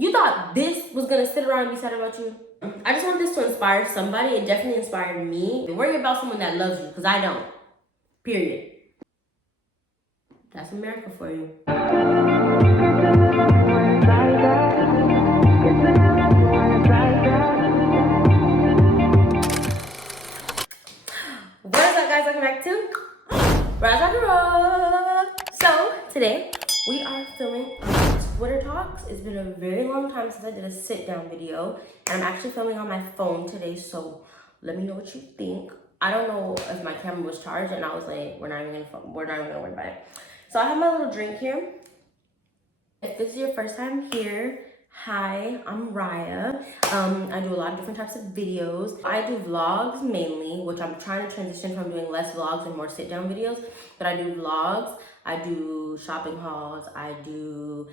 You thought this was gonna sit around and be sad about you? I just want this to inspire somebody. It definitely inspired me. Worry about someone that loves you, because I don't. Period. That's America for you. What is up, guys? Welcome back to Riah. So today we are filming Twitter talks. It's been a very long time since I did a sit-down video, and I'm actually filming on my phone today. So let me know what you think. I don't know if my camera was charged, and I was like, we're not even gonna worry about it. So I have my little drink here. If this is your first time here, hi, I'm Riah. I do a lot of different types of videos. I do vlogs mainly, which I'm trying to transition from doing less vlogs and more sit-down videos. But I do vlogs, I do shopping hauls, I do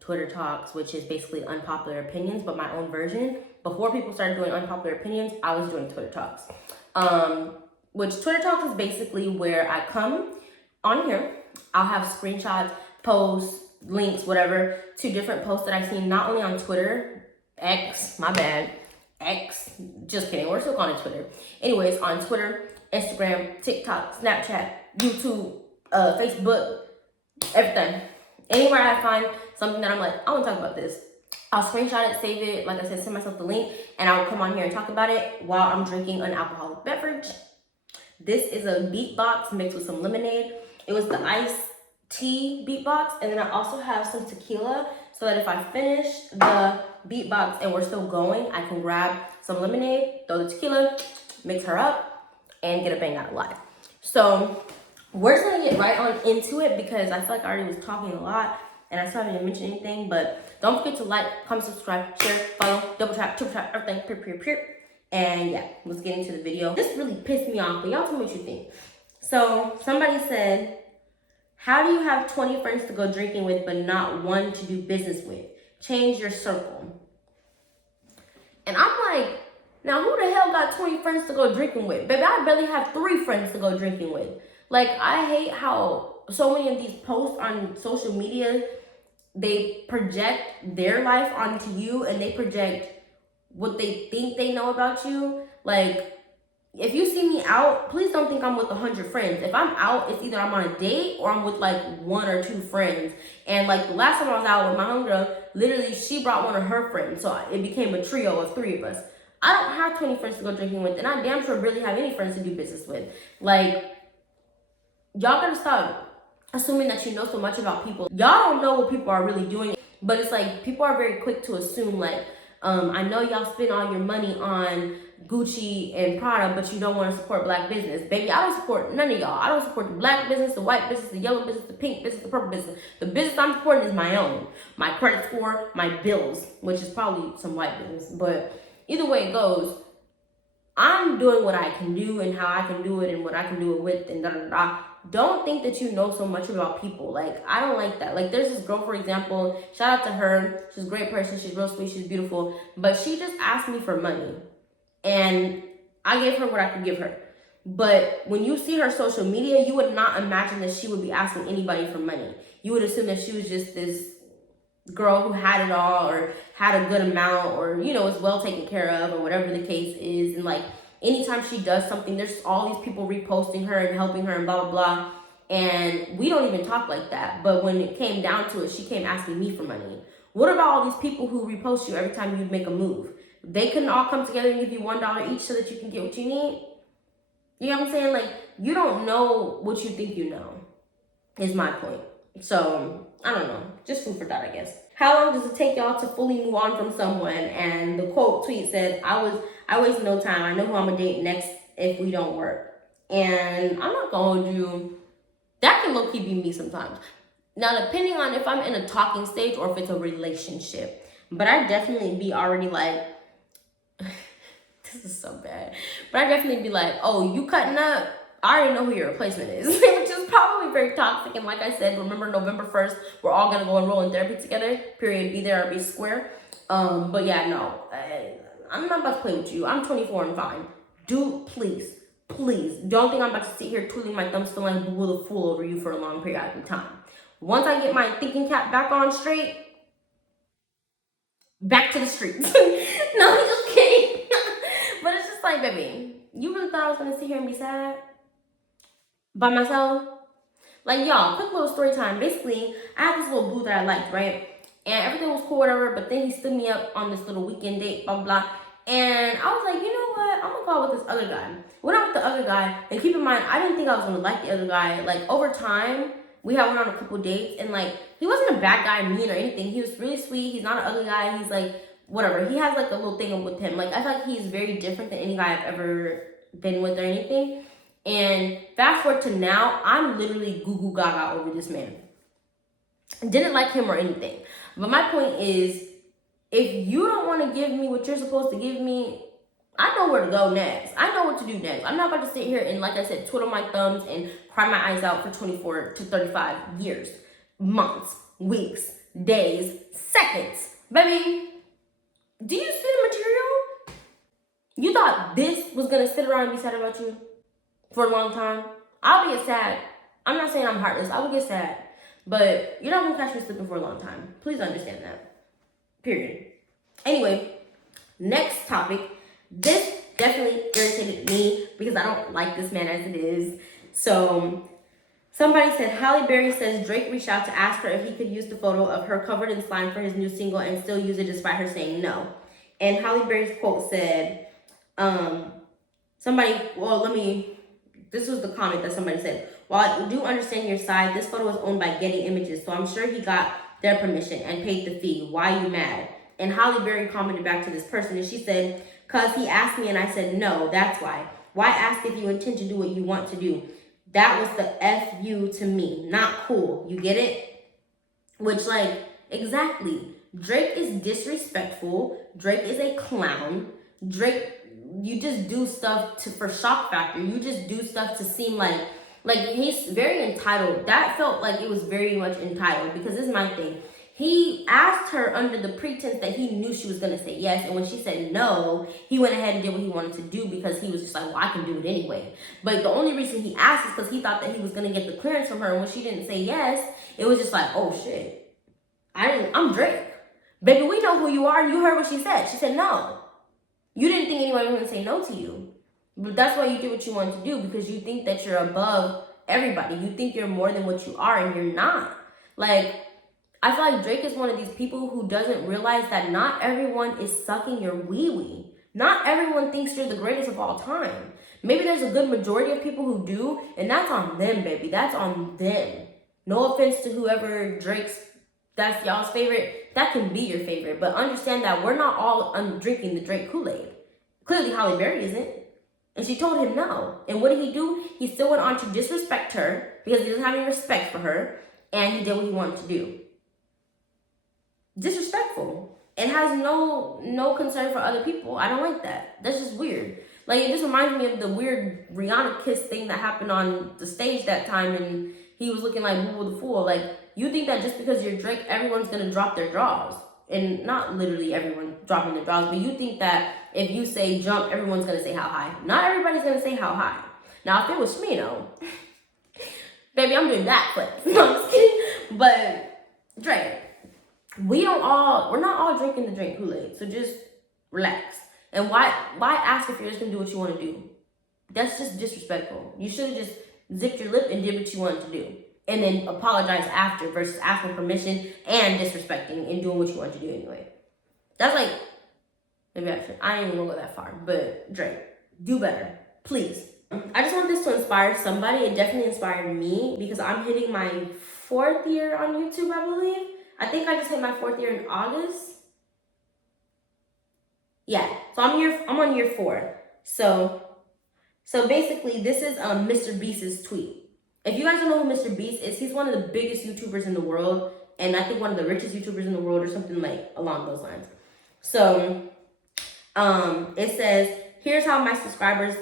Twitter talks, which is basically unpopular opinions, but my own version. Before people started doing unpopular opinions, I was doing Twitter talks. Which Twitter talks is basically where I come on here, I'll have screenshots, posts, links, whatever, to different posts that I've seen, not only on Twitter, X, my bad, X, just kidding, we're still calling it Twitter. Anyways, on Twitter, Instagram, TikTok, Snapchat, YouTube, Facebook, everything. Anywhere I find something that I'm like, I want to talk about this, I'll screenshot it, save it, like I said, send myself the link, and I'll come on here and talk about it while I'm drinking an alcoholic beverage. This is a beatbox mixed with some lemonade. It was the iced tea beatbox, and then I also have some tequila, so that if I finish the beatbox and we're still going, I can grab some lemonade, throw the tequila, mix her up, and get a bang out of life. So we're just gonna get right on into it, because I feel like I already was talking a lot and I still haven't even mentioned anything. But don't forget to like, comment, subscribe, share, follow, double tap, triple tap, everything, peer. And yeah, let's get into the video. This really pissed me off, but y'all tell me what you think. So somebody said, how do you have 20 friends to go drinking with but not one to do business with? Change your circle. And I'm like, now who the hell got 20 friends to go drinking with? Baby, I barely have 3 friends to go drinking with. Like, I hate how so many of these posts on social media, they project their life onto you, and they project what they think they know about you. Like, if you see me out, please don't think I'm with 100 friends. If I'm out, it's either I'm on a date or I'm with like 1 or 2 friends. And like the last time I was out with my homegirl, literally she brought one of her friends. So it became a trio of 3 of us. I don't have 20 friends to go drinking with, and I damn sure barely have any friends to do business with. Like, y'all gotta stop assuming that you know so much about people. Y'all don't know what people are really doing. But it's like, people are very quick to assume like, I know y'all spend all your money on Gucci and Prada, but you don't want to support black business. Baby, I don't support none of y'all. I don't support the black business, the white business, the yellow business, the pink business, the purple business. The business I'm supporting is my own. My credit score, my bills, which is probably some white business. But either way it goes, I'm doing what I can do and how I can do it and what I can do it with and da-da-da. Don't think that you know so much about people. Like, I don't like that. Like, there's this girl, for example, shout out to her. She's a great person. She's real sweet. She's beautiful. But she just asked me for money. And I gave her what I could give her. But when you see her social media, you would not imagine that she would be asking anybody for money. You would assume that she was just this girl who had it all, or had a good amount, or, you know, was well taken care of, or whatever the case is. And like, anytime she does something, there's all these people reposting her and helping her and blah, blah, blah. And we don't even talk like that. But when it came down to it, she came asking me for money. What about all these people who repost you every time you make a move? They couldn't all come together and give you $1 each so that you can get what you need? You know what I'm saying? Like, you don't know what you think you know, is my point. So, I don't know. Just food for thought, I guess. How long does it take y'all to fully move on from someone? And the quote tweet said, I waste no time. I know who I'm gonna date next if we don't work. And I'm not gonna do, that can low-key be me sometimes. Now, depending on if I'm in a talking stage or if it's a relationship. But I definitely be already like, this is so bad. But I definitely be like, oh, you cutting up? I already know who your replacement is. Which is probably very toxic. And like I said, remember November 1st, we're all gonna go enroll in therapy together. Period. Be there or be square. But yeah, no. I'm not about to play with you. I'm 24 and fine. Dude, please don't think I'm about to sit here twiddling my thumbs feeling like Boo the fool over you for a long period of time. Once I get my thinking cap back on straight, back to the streets. No, I'm just kidding. But it's just like, baby, you really thought I was gonna sit here and be sad by myself? Like, y'all, quick little story time. Basically, I had this little boo that I liked, right? And everything was cool, whatever. But then he stood me up on this little weekend date, blah, blah. And I was like, you know what? I'm gonna go out with this other guy. Went out with the other guy. And keep in mind, I didn't think I was gonna like the other guy. Like, over time, we had went on a couple dates. And, like, he wasn't a bad guy, mean or anything. He was really sweet. He's not an ugly guy. He's, like, whatever. He has, like, a little thing with him. Like, I feel like he's very different than any guy I've ever been with or anything. And fast forward to now, I'm literally goo goo gaga over this man. Didn't like him or anything. But my point is, if you don't want to give me what you're supposed to give me, I know where to go next. I know what to do next. I'm not about to sit here and, like I said, twiddle my thumbs and cry my eyes out for 24 to 35 years, months, weeks, days, seconds. Baby, do you see the material? You thought this was going to sit around and be sad about you for a long time? I'll get sad. I'm not saying I'm heartless. I will get sad. But you're not going to catch me slipping for a long time. Please understand that. Period. Anyway, next topic. This definitely irritated me because I don't like this man as it is. So, somebody said, Halle Berry says Drake reached out to ask her if he could use the photo of her covered in slime for his new single and still use it despite her saying no. And Halle Berry's quote said, this was the comment that somebody said. While I do understand your side, this photo is owned by Getty Images, so I'm sure he got their permission and paid the fee. Why you mad? And Halle Berry commented back to this person, and she said, because he asked me and I said no, that's why. Why ask if you intend to do what you want to do? That was the F you to me. Not cool. You get it? Which, like, exactly. Drake is disrespectful. Drake is a clown. Drake, you just do stuff for shock factor. You just do stuff to seem like he's very entitled. That felt like it was very much entitled, because this is my thing. He asked her under the pretense that he knew she was going to say yes. And when she said no, he went ahead and did what he wanted to do because he was just like, well, I can do it anyway. But the only reason he asked is because he thought that he was going to get the clearance from her. And when she didn't say yes, it was just like, oh, shit. I'm Drake. Baby, we know who you are. And you heard what she said. She said no. You didn't think anyone was going to say no to you. But that's why you did what you wanted to do, because you think that you're above everybody. You think you're more than what you are, and you're not. Like, I feel like Drake is one of these people who doesn't realize that not everyone is sucking your wee-wee. Not everyone thinks you're the greatest of all time. Maybe there's a good majority of people who do, and that's on them, baby. That's on them. No offense to whoever that's y'all's favorite. That can be your favorite. But understand that we're not all drinking the Drake Kool-Aid. Clearly, Halle Berry isn't. And she told him no. And what did he do? He still went on to disrespect her because he doesn't have any respect for her. And he did what he wanted to do. Disrespectful. And has no concern for other people. I don't like that. That's just weird. Like, it just reminds me of the weird Rihanna kiss thing that happened on the stage that time. And he was looking like Boo the Fool. Like, you think that just because you're Drake, everyone's going to drop their draws. And not literally everyone dropping their draws, but you think that if you say jump, everyone's going to say how high. Not everybody's going to say how high. Now, if it was Smino, baby, I'm doing that flip. No, I'm just kidding. But Drake, we're not all drinking the Drake Kool-Aid, so just relax. And why ask if you're just going to do what you want to do? That's just disrespectful. You should have just zipped your lip and did what you wanted to do. And then apologize after versus asking permission and disrespecting and doing what you want to do anyway. That's like, maybe I ain't even gonna go that far, but Drake, do better, please. I just want this to inspire somebody. It definitely inspired me because I'm hitting my 4th year on YouTube, I believe. I think I just hit my 4th year in August. Yeah, so I'm on year 4. So basically, this is Mr. Beast's tweet. If you guys don't know who Mr. Beast is, he's one of the biggest YouTubers in the world, and I think one of the richest YouTubers in the world, or something like along those lines. So, it says, here's how subscribers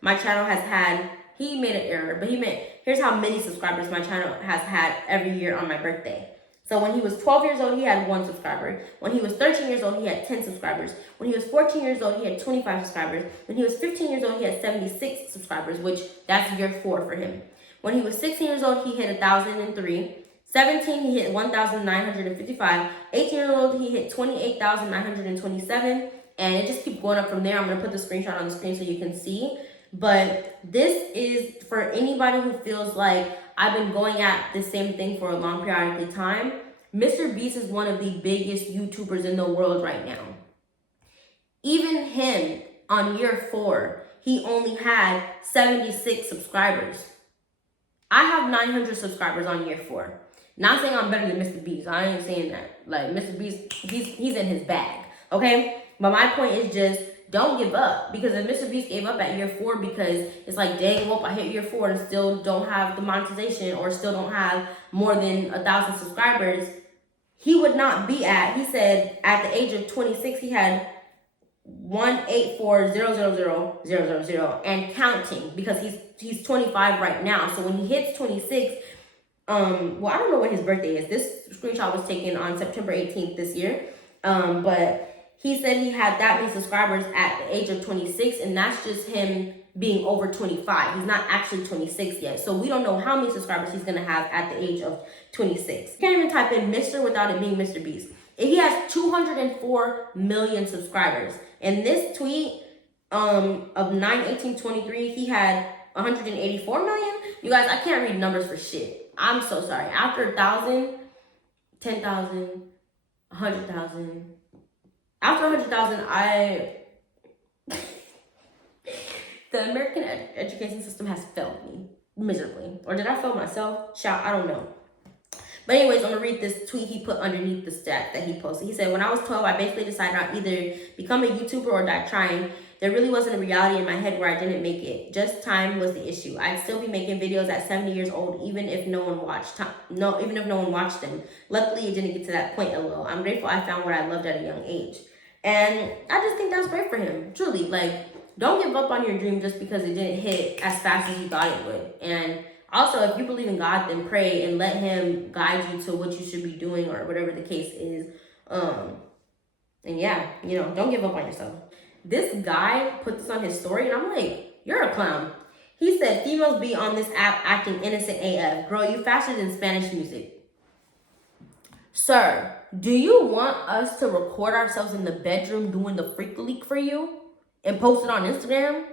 my channel has had. He made an error, but he meant, here's how many subscribers my channel has had every year on my birthday. So when he was 12 years old, he had 1 subscriber. When he was 13 years old, he had 10 subscribers. When he was 14 years old, he had 25 subscribers. When he was 15 years old, he had 76 subscribers, which that's year 4 for him. When he was 16 years old, he hit 1,003. 17, he hit 1,955. 18-year-old, he hit 28,927. And it just keeps going up from there. I'm going to put the screenshot on the screen so you can see. But this is for anybody who feels like I've been going at the same thing for a long period of time. Mr. Beast is one of the biggest YouTubers in the world right now. Even him, on year 4, he only had 76 subscribers. I have 900 subscribers on year 4. Not saying I'm better than Mr. Beast. I ain't saying that. Like, Mr. Beast, he's in his bag, okay? But my point is just, don't give up. Because if Mr. Beast gave up at year 4 because it's like, dang, well, I hit year 4 and still don't have the monetization or still don't have more than 1,000 subscribers, he would not be at, he said, at the age of 26, he had 184,000,000 and counting, because he's 25 right now. So when he hits 26, well, I don't know when his birthday is. This screenshot was taken on September 18th this year. But he said he had that many subscribers at the age of 26, and that's just him being over 25. He's not actually 26 yet. So we don't know how many subscribers he's going to have at the age of 26. You can't even type in Mr. without it being Mr. Beast. He has 204 million subscribers. And this tweet of 9/18/23, he had 184 million. You guys, I can't read numbers for shit. I'm so sorry. After 1,000, 10,000, 100,000. After 100,000, the American education system has failed me miserably. Or did I fail myself? Shout, I don't know. But anyways, I'm going to read this tweet he put underneath the stat that he posted. He said, when I was 12, I basically decided I'd either become a YouTuber or die trying. There really wasn't a reality in my head where I didn't make it. Just time was the issue. I'd still be making videos at 70 years old, even if no one watched them. Luckily, it didn't get to that point, lol. I'm grateful I found what I loved at a young age. And I just think that's great for him. Truly, like, don't give up on your dream just because it didn't hit as fast as you thought it would. And also, if you believe in God, then pray and let him guide you to what you should be doing or whatever the case is. And yeah, you know, don't give up on yourself. This guy put this on his story, and I'm like, you're a clown. He said, females be on this app acting innocent AF. Girl, you faster than Spanish music. Sir, do you want us to record ourselves in the bedroom doing the freak leak for you and post it on Instagram?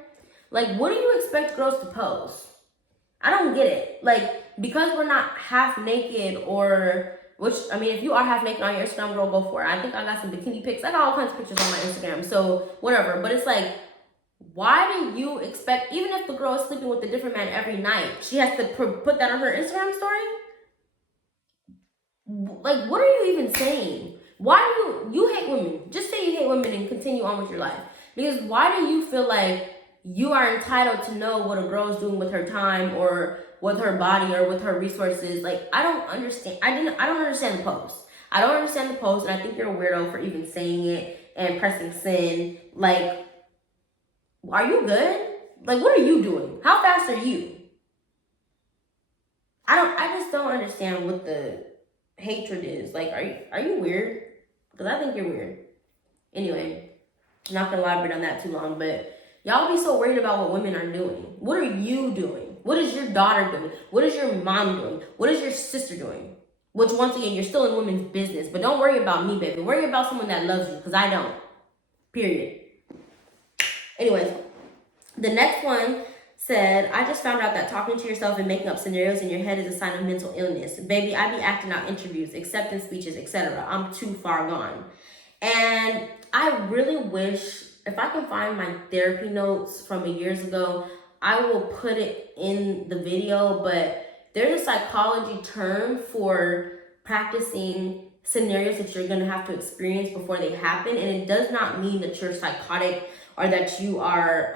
Like, what do you expect girls to post? I don't get it. Like, because we're not half naked or, which, I mean, if you are half naked on your Instagram, girl, go for it. I think I got some bikini pics. I got all kinds of pictures on my Instagram, so whatever. But it's like, why do you expect, even if the girl is sleeping with a different man every night, she has to put that on her Instagram story? Like, what are you even saying? Why do you hate women? Just say you hate women and continue on with your life. Because why do you feel like you are entitled to know what a girl is doing with her time or with her body or with her resources? Like, I don't understand. I don't understand the post. I don't understand the post, and I think you're a weirdo for even saying it and pressing send. Like, are you good? Like, what are you doing? How fast are you? I just don't understand what the hatred is. Like, are you weird? Because I think you're weird. Anyway, I'm not gonna elaborate on that too long, but y'all be so worried about what women are doing. What are you doing? What is your daughter doing? What is your mom doing? What is your sister doing? Which, once again, you're still in women's business. But don't worry about me, baby. Worry about someone that loves you, because I don't. Period. Anyways, the next one said, I just found out that talking to yourself and making up scenarios in your head is a sign of mental illness. Baby, I be acting out interviews, acceptance speeches, etc. I'm too far gone. And I really wish, if I can find my therapy notes from years ago, I will put it in the video. But there's a psychology term for practicing scenarios that you're going to have to experience before they happen. And it does not mean that you're psychotic or that you are,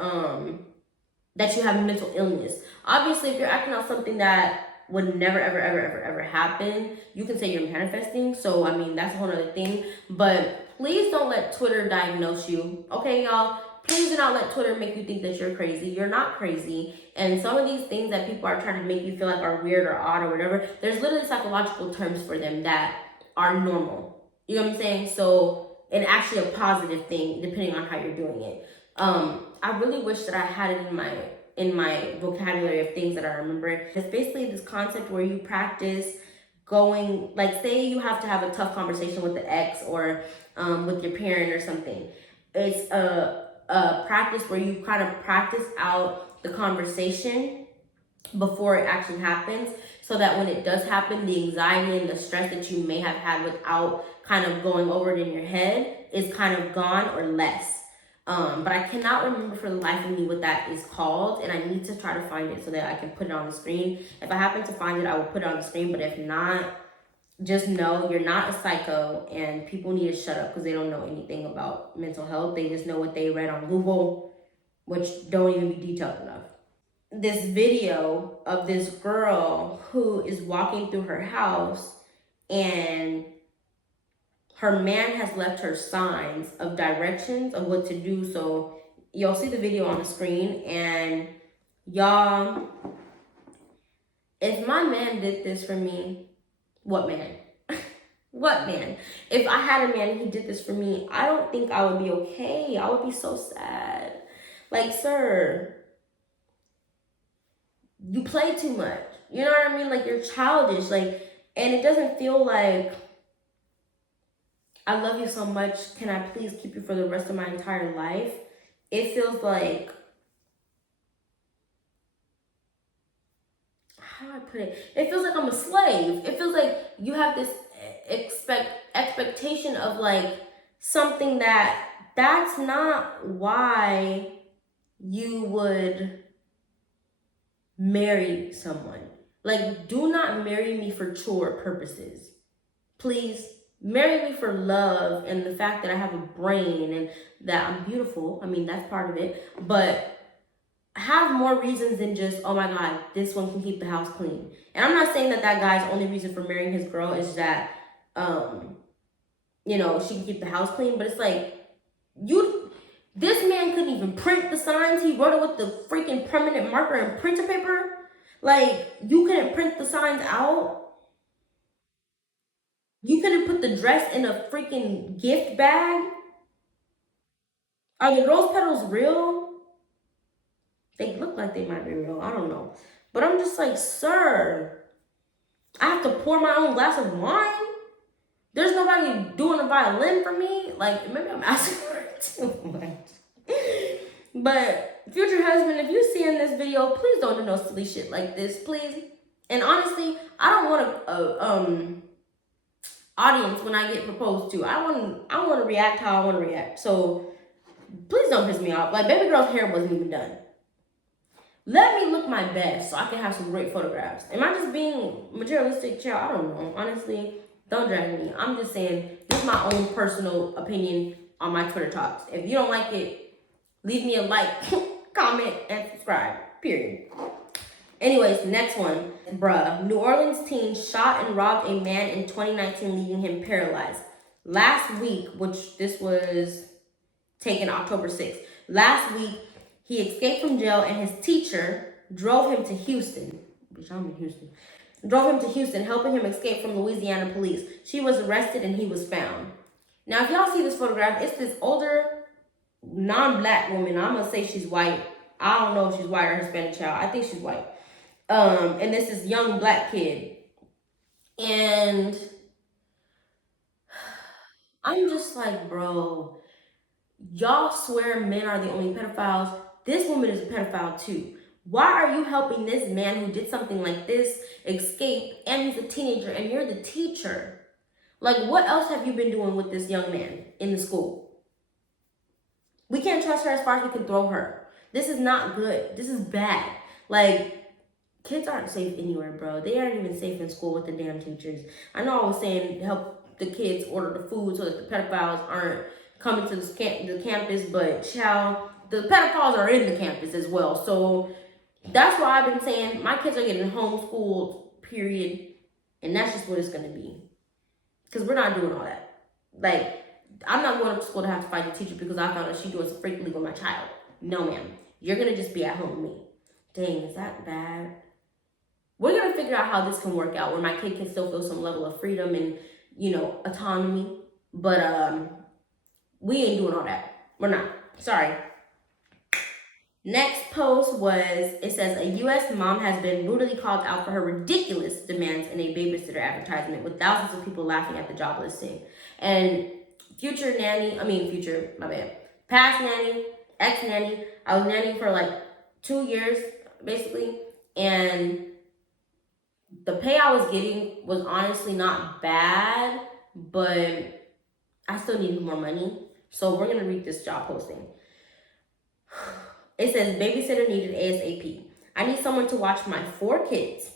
that you have mental illness. Obviously, if you're acting out something that would never, ever happen, you can say you're manifesting. So, I mean, that's a whole other thing. But please don't let Twitter diagnose you. Okay, y'all? Please do not let Twitter make you think that you're crazy. You're not crazy. And some of these things that people are trying to make you feel like are weird or odd or whatever, there's literally psychological terms for them that are normal. You know what I'm saying? So, and actually a positive thing, depending on how you're doing it. I really wish that I had it in my vocabulary of things that I remember. It's basically this concept where you practice going, like, say you have to have a tough conversation with the ex or with your parent or something. It's a practice where you kind of practice out the conversation before it actually happens, so that when it does happen, the anxiety and the stress that you may have had without kind of going over it in your head is kind of gone or less. But I cannot remember for the life of me what that is called, and I need to try to find it so that I can put it on the screen. If I happen to find it, I will put it on the screen, but if not, just know you're not a psycho, and people need to shut up because they don't know anything about mental health. They just know what they read on Google, which don't even be detailed enough. This video of this girl who is walking through her house, and her man has left her signs of directions of what to do. So you'll see the video on the screen, and y'all, if my man did this for me, what man? What man? If I had a man and he did this for me, I don't think I would be okay. I would be so sad. Like, sir, you play too much. You know what I mean? Like, you're childish. Like, and it doesn't feel like, I love you so much, can I please keep you for the rest of my entire life? It feels like, how do I put it? It feels like I'm a slave. It feels like you have this expectation of like something that's not why you would marry someone. Like, do not marry me for chore purposes. Please. Marry me for love and the fact that I have a brain and that I'm beautiful. I mean, that's part of it. But have more reasons than just, oh my God, this one can keep the house clean. And I'm not saying that that guy's only reason for marrying his girl is that, you know, she can keep the house clean. But it's like, this man couldn't even print the signs. He wrote it with the freaking permanent marker and printer paper. Like, you couldn't print the signs out. You couldn't put the dress in a freaking gift bag. Are the rose petals real? They look like they might be real. I don't know. But I'm just like, sir, I have to pour my own glass of wine? There's nobody doing a violin for me? Like, maybe I'm asking for it too much. But, future husband, if you're seeing this video, please don't do no silly shit like this, please. And honestly, I don't want a audience when I get proposed to. I want to react how I want to react. So, please don't piss me off. Like, baby girl's hair wasn't even done. Let me look my best so I can have some great photographs. Am I just being materialistic, child? I don't know. Honestly, don't drag me. I'm just saying, this is my own personal opinion on my Twitter talks. If you don't like it, leave me a like, comment, and subscribe. Period. Anyways, next one. Bruh. New Orleans teen shot and robbed a man in 2019, leaving him paralyzed. Last week, which this was taken October 6th. Last week, he escaped from jail, and his teacher drove him to Houston. Bitch, I'm in Houston. Drove him to Houston, helping him escape from Louisiana police. She was arrested, and he was found. Now, if y'all see this photograph, it's this older, non-black woman. I'm going to say she's white. I don't know if she's white or Hispanic child. I think she's white. And this is young black kid. And I'm just like, bro, y'all swear men are the only pedophiles. This woman is a pedophile too. Why are you helping this man who did something like this escape, and he's a teenager, and you're the teacher? Like, what else have you been doing with this young man in the school? We can't trust her as far as we can throw her. This is not good. This is bad. Like, kids aren't safe anywhere, bro. They aren't even safe in school with the damn teachers. I know I was saying help the kids order the food so that the pedophiles aren't coming to the campus, but child, the pedophiles are in the campus as well. So that's why I've been saying my kids are getting homeschooled, period. And that's just what it's going to be. Because we're not doing all that. Like, I'm not going to school to have to fight the teacher because I found out she's doing some freaking with my child. No, ma'am. You're going to just be at home with me. Dang, is that bad? We're going to figure out how this can work out where my kid can still feel some level of freedom and, you know, autonomy. But we ain't doing all that. We're not. Sorry. Next post was, it says, a U.S. mom has been brutally called out for her ridiculous demands in a babysitter advertisement, with thousands of people laughing at the job listing. And past nanny, ex-nanny, I was nanny for like 2 years, basically, and the pay I was getting was honestly not bad, but I still needed more money. So we're gonna read this job posting. It says, babysitter needed ASAP. I need someone to watch my 4 kids,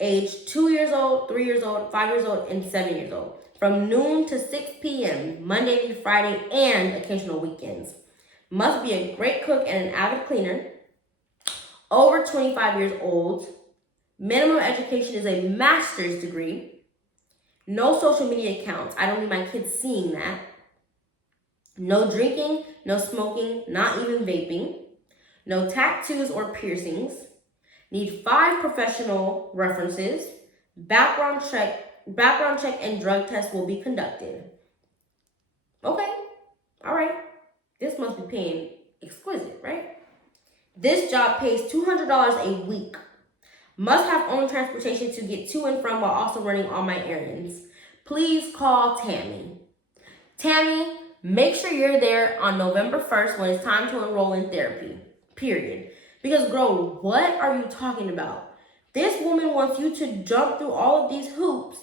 age 2 years old, 3 years old, 5 years old, and 7 years old, from noon to 6 p.m., Monday through Friday, and occasional weekends. Must be a great cook and an avid cleaner, over 25 years old. Minimum education is a master's degree. No social media accounts. I don't need my kids seeing that. No drinking, no smoking, not even vaping. No tattoos or piercings. Need 5 professional references. Background check and drug test will be conducted. Okay, all right. This must be paying exquisite, right? This job pays $200 a week. Must have own transportation to get to and from while also running all my errands. Please call Tammy. Tammy, make sure you're there on November 1st when it's time to enroll in therapy, period. Because girl, what are you talking about? This woman wants you to jump through all of these hoops.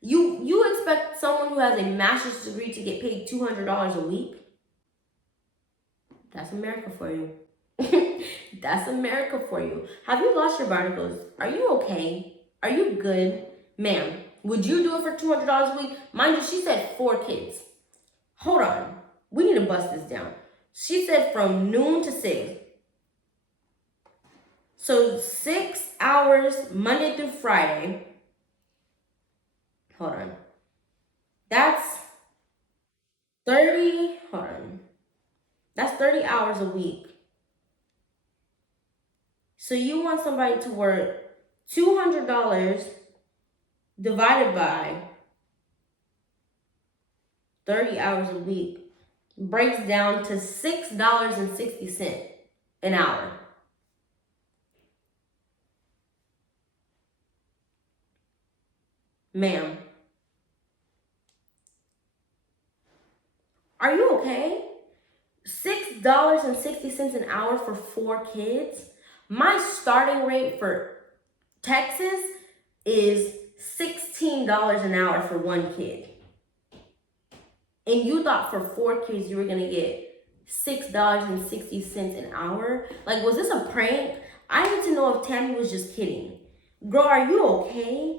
You expect someone who has a master's degree to get paid $200 a week? That's America for you. That's America for you. Have you lost your barnacles? Are you okay? Are you good? Ma'am, would you do it for $200 a week? Mind you, she said 4 kids. Hold on. We need to bust this down. She said from noon to 6. So 6 hours Monday through Friday. Hold on. That's 30. Hold on. That's 30 hours a week. So you want somebody to work $200 divided by 30 hours a week breaks down to $6.60 an hour. Ma'am, are you okay? $6.60 an hour for 4 kids? My starting rate for Texas is $16 an hour for 1 kid. And you thought for 4 kids you were gonna get $6.60 an hour? Like, was this a prank? I need to know if Tammy was just kidding. Girl, are you okay?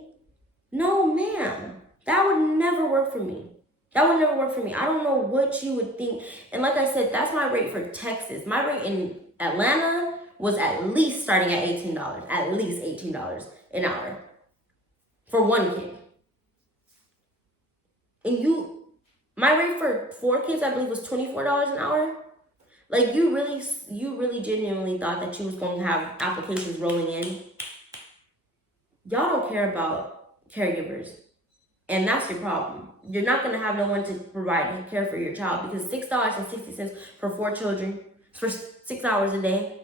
No, ma'am. That would never work for me. That would never work for me. I don't know what you would think. And like I said, that's my rate for Texas. My rate in Atlanta was at least starting at $18. At least $18 an hour for 1 kid. And my rate for 4 kids, I believe, was $24 an hour. Like, you really genuinely thought that you was going to have applications rolling in? Y'all don't care about caregivers. And that's your problem. You're not going to have no one to provide care for your child, because $6.60 for 4 children for 6 hours a day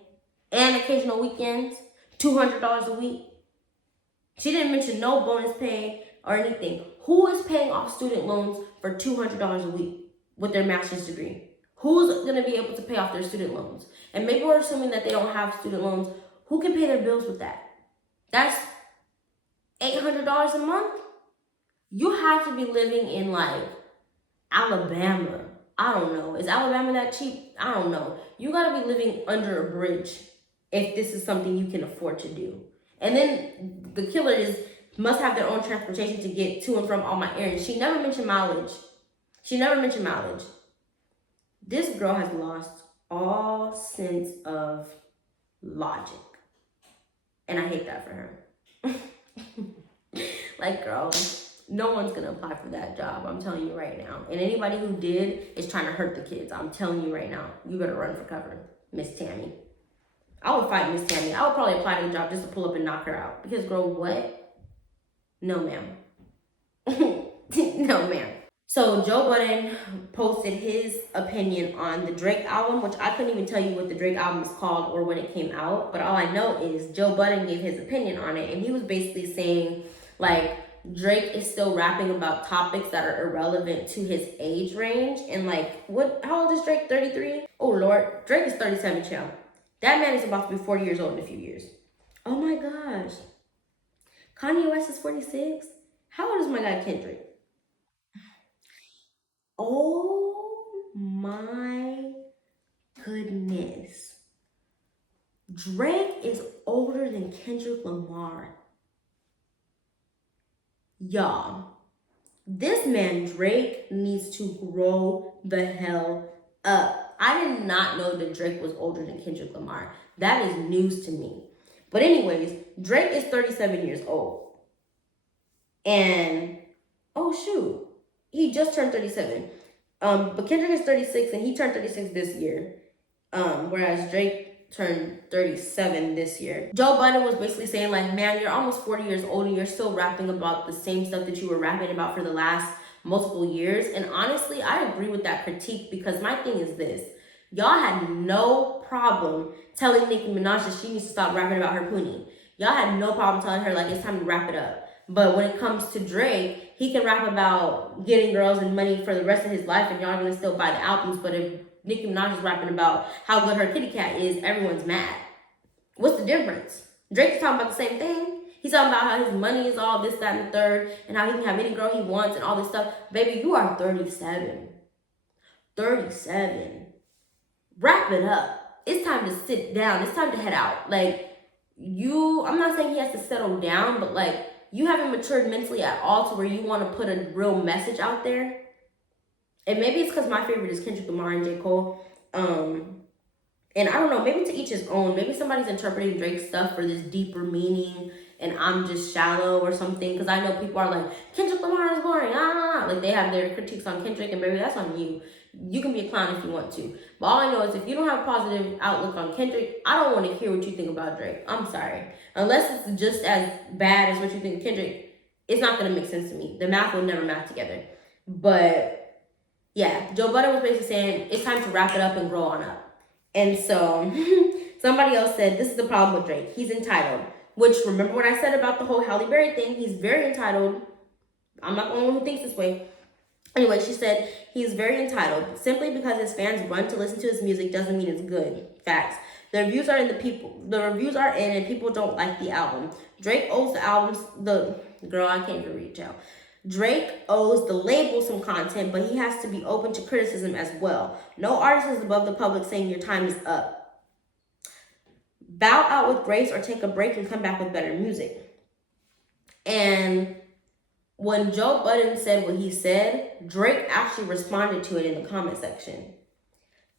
and occasional weekends, $200 a week. She didn't mention no bonus pay or anything. Who is paying off student loans for $200 a week with their master's degree? Who's going to be able to pay off their student loans? And maybe we're assuming that they don't have student loans. Who can pay their bills with that? That's $800 a month? You have to be living in like Alabama. I don't know. Is Alabama that cheap? I don't know. You gotta be living under a bridge if this is something you can afford to do. And then the killer must have their own transportation to get to and from all my errands. She never mentioned mileage. This girl has lost all sense of logic. And I hate that for her. Like, girl, no one's gonna apply for that job. I'm telling you right now. And anybody who did is trying to hurt the kids. I'm telling you right now. You better run for cover, Miss Tammy. I would fight Miss Tammy. I would probably apply to the job just to pull up and knock her out. Because, girl, what? No, ma'am. No, ma'am. So Joe Budden posted his opinion on the Drake album, which I couldn't even tell you what the Drake album is called or when it came out. But all I know is Joe Budden gave his opinion on it. And he was basically saying, like, Drake is still rapping about topics that are irrelevant to his age range. And like, how old is Drake? 33? Oh Lord, Drake is 37, child. That man is about to be 40 years old in a few years. Oh my gosh. Kanye West is 46? How old is my guy Kendrick? Oh my goodness. Drake is older than Kendrick Lamar. Y'all, this man Drake needs to grow the hell up. I did not know that Drake was older than Kendrick Lamar. That is news to me. But anyways, Drake is 37 years old. And, oh shoot, he just turned 37. But Kendrick is 36 and he turned 36 this year. Whereas Drake turned 37 this year. Joe Budden was basically saying like, man, you're almost 40 years old and you're still rapping about the same stuff that you were rapping about for the last multiple years. And honestly, I agree with that critique because my thing is this. Y'all had no problem telling Nicki Minaj that she needs to stop rapping about her poonie. Y'all had no problem telling her like it's time to wrap it up. But when it comes to Drake, he can rap about getting girls and money for the rest of his life and y'all are gonna still buy the albums. But if Nicki Minaj is rapping about how good her kitty cat is, everyone's mad. What's the difference? Drake is talking about the same thing. He's talking about how his money is all this, that, and the third, and how he can have any girl he wants and all this stuff. Baby, you are 37. 37. Wrap it up. It's time to sit down. It's time to head out. Like, I'm not saying he has to settle down, but like, you haven't matured mentally at all to where you want to put a real message out there. And maybe it's because my favorite is Kendrick Lamar and J. Cole. And I don't know, maybe to each his own. Maybe somebody's interpreting Drake's stuff for this deeper meaning and I'm just shallow or something. Because I know people are like, Kendrick Lamar is boring. Like they have their critiques on Kendrick and baby, that's on you. You can be a clown if you want to. But all I know is if you don't have a positive outlook on Kendrick, I don't want to hear what you think about Drake. I'm sorry. Unless it's just as bad as what you think of Kendrick, it's not going to make sense to me. The math will never math together. But yeah, Joe Budden was basically saying it's time to wrap it up and grow on up. And so somebody else said, this is the problem with Drake. He's entitled. Which, remember what I said about the whole Halle Berry thing? He's very entitled. I'm not the only one who thinks this way. Anyway, she said, he's very entitled. Simply because his fans run to listen to his music doesn't mean it's good. Facts. The reviews are in and people don't like the album. Drake owes the albums, girl, I can't even read y'all. Drake owes the label some content, but he has to be open to criticism as well. No artist is above the public saying your time is up. Bow out with grace or take a break and come back with better music. And when Joe Budden said what he said, Drake actually responded to it in the comment section.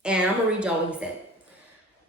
And I'm going to read y'all what he said.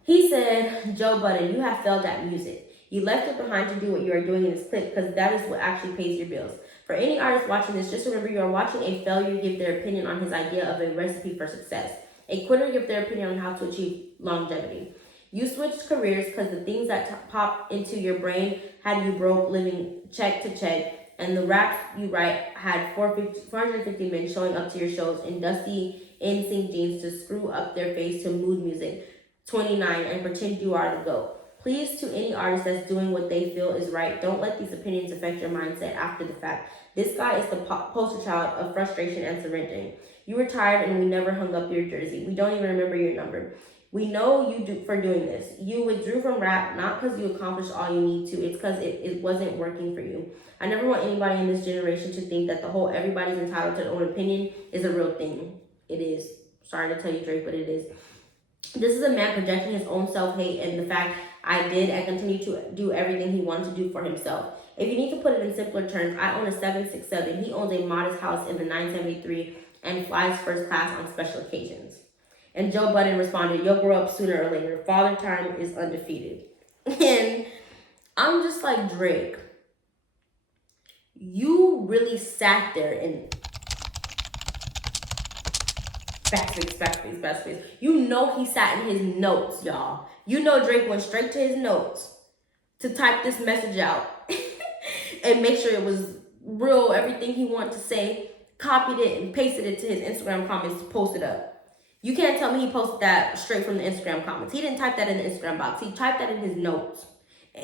He said, Joe Budden, you have failed at music. You left it behind to do what you are doing in this clip because that is what actually pays your bills. For any artist watching this, just remember you are watching a failure give their opinion on his idea of a recipe for success. A quitter give their opinion on how to achieve longevity. You switched careers because the things that pop into your brain had you broke living check to check, and the raps you write had 450 men showing up to your shows in dusty NSYNC jeans to screw up their face to mood music 29 and pretend you are the GOAT. Please, to any artist that's doing what they feel is right, don't let these opinions affect your mindset after the fact. This guy is the poster child of frustration and surrendering. You retired and we never hung up your jersey. We don't even remember your number. We know you for doing this. You withdrew from rap, not because you accomplished all you need to. It's because it wasn't working for you. I never want anybody in this generation to think that the whole everybody's entitled to their own opinion is a real thing. It is. Sorry to tell you, Drake, but it is. This is a man projecting his own self-hate and the fact I did and continue to do everything he wanted to do for himself. If you need to put it in simpler terms, I own a 767. He owns a modest house in the 973 and flies first class on special occasions. And Joe Budden responded, you'll grow up sooner or later. Father time is undefeated. And I'm just like, Drake, you really sat there and backspace. You know he sat in his notes, y'all. You know Drake went straight to his notes to type this message out and make sure it was real, everything he wanted to say. copied it and pasted it to his Instagram comments to post it up. You can't tell me he posted that straight from the Instagram comments. He didn't type that in the Instagram box. He typed that in his notes.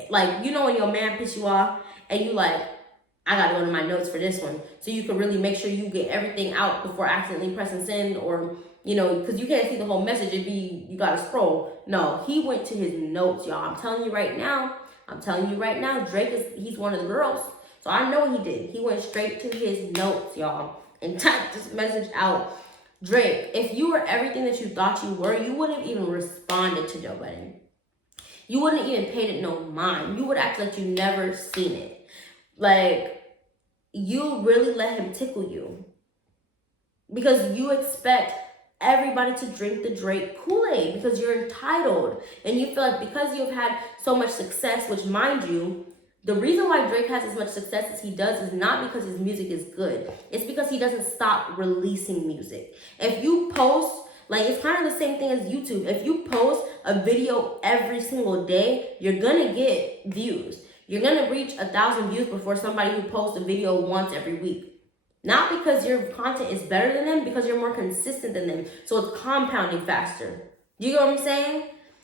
Like, you know when your man pisses you off and you like, I gotta go to my notes for this one. So you can really make sure you get everything out before accidentally pressing send, or, you know, because you can't see the whole message. It'd be, you gotta scroll. No, he went to his notes, y'all. I'm telling you right now, Drake he's one of the girls. So I know he did. He went straight to his notes, y'all, and typed this message out. Drake, if you were everything that you thought you were, you wouldn't have even responded to Joe Budden. You wouldn't even paid it no mind. You would act like you never seen it. Like, you really let him tickle you. Because you expect everybody to drink the Drake Kool-Aid because you're entitled. And you feel like because you've had so much success, which mind you, the reason why Drake has as much success as he does is not because his music is good. It's because he doesn't stop releasing music. If you post, like, it's kind of the same thing as YouTube. If you post a video every single day, you're gonna get views. You're gonna reach 1,000 views before somebody who posts a video once every week. Not because your content is better than them, because you're more consistent than them. So it's compounding faster. Do you get what I'm saying?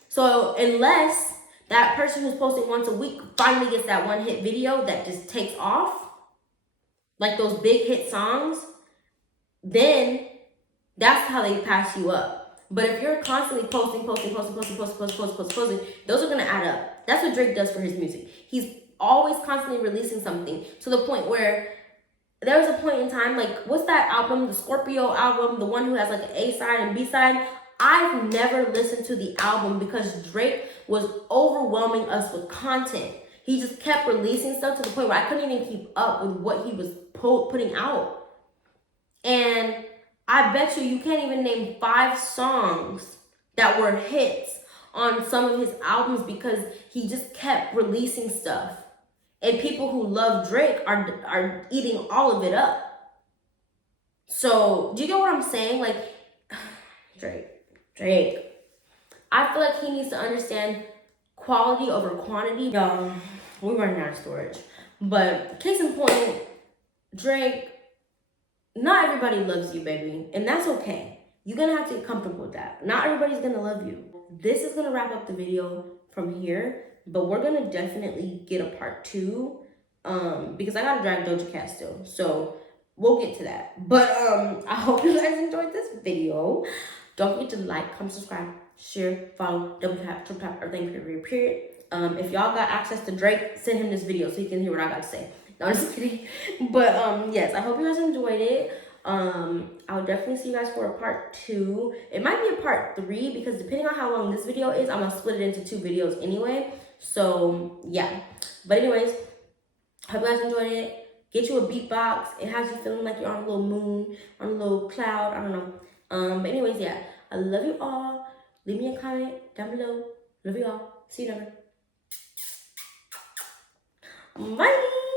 So unless that person who's posting once a week finally gets that one hit video that just takes off, like those big hit songs, then that's how they pass you up. But if you're constantly posting, those are gonna add up. That's what Drake does for his music. He's always constantly releasing something to the point where there was a point in time, like, what's that album, the Scorpio album, the one who has like an A side and B side? I've never listened to the album because Drake was overwhelming us with content. He just kept releasing stuff to the point where I couldn't even keep up with what he was putting out. And I bet you can't even name 5 songs that were hits on some of his albums because he just kept releasing stuff. And people who love Drake are eating all of it up. So, do you get what I'm saying? Like, Drake. I feel like he needs to understand quality over quantity. Y'all, we're running out of storage. But case in point, Drake, not everybody loves you, baby. And that's okay. You're going to have to get comfortable with that. Not everybody's going to love you. This is going to wrap up the video from here. But we're going to definitely get a part 2. Because I got to drag Doja Cat still. So we'll get to that. But I hope you guys enjoyed this video. Don't forget to like, comment, subscribe, share, follow, double tap, triple tap, everything, period. If y'all got access to Drake, send him this video so he can hear what I got to say. No, I'm just kidding. But yes, I hope you guys enjoyed it. I'll definitely see you guys for a part 2. It might be a part 3 because depending on how long this video is, I'm gonna split it into 2 videos anyway. So yeah. But anyways, hope you guys enjoyed it. Get you a beatbox. It has you feeling like you're on a little moon, on a little cloud. I don't know. But anyways, yeah. I love you all. Leave me a comment down below. Love you all. See you never. Bye.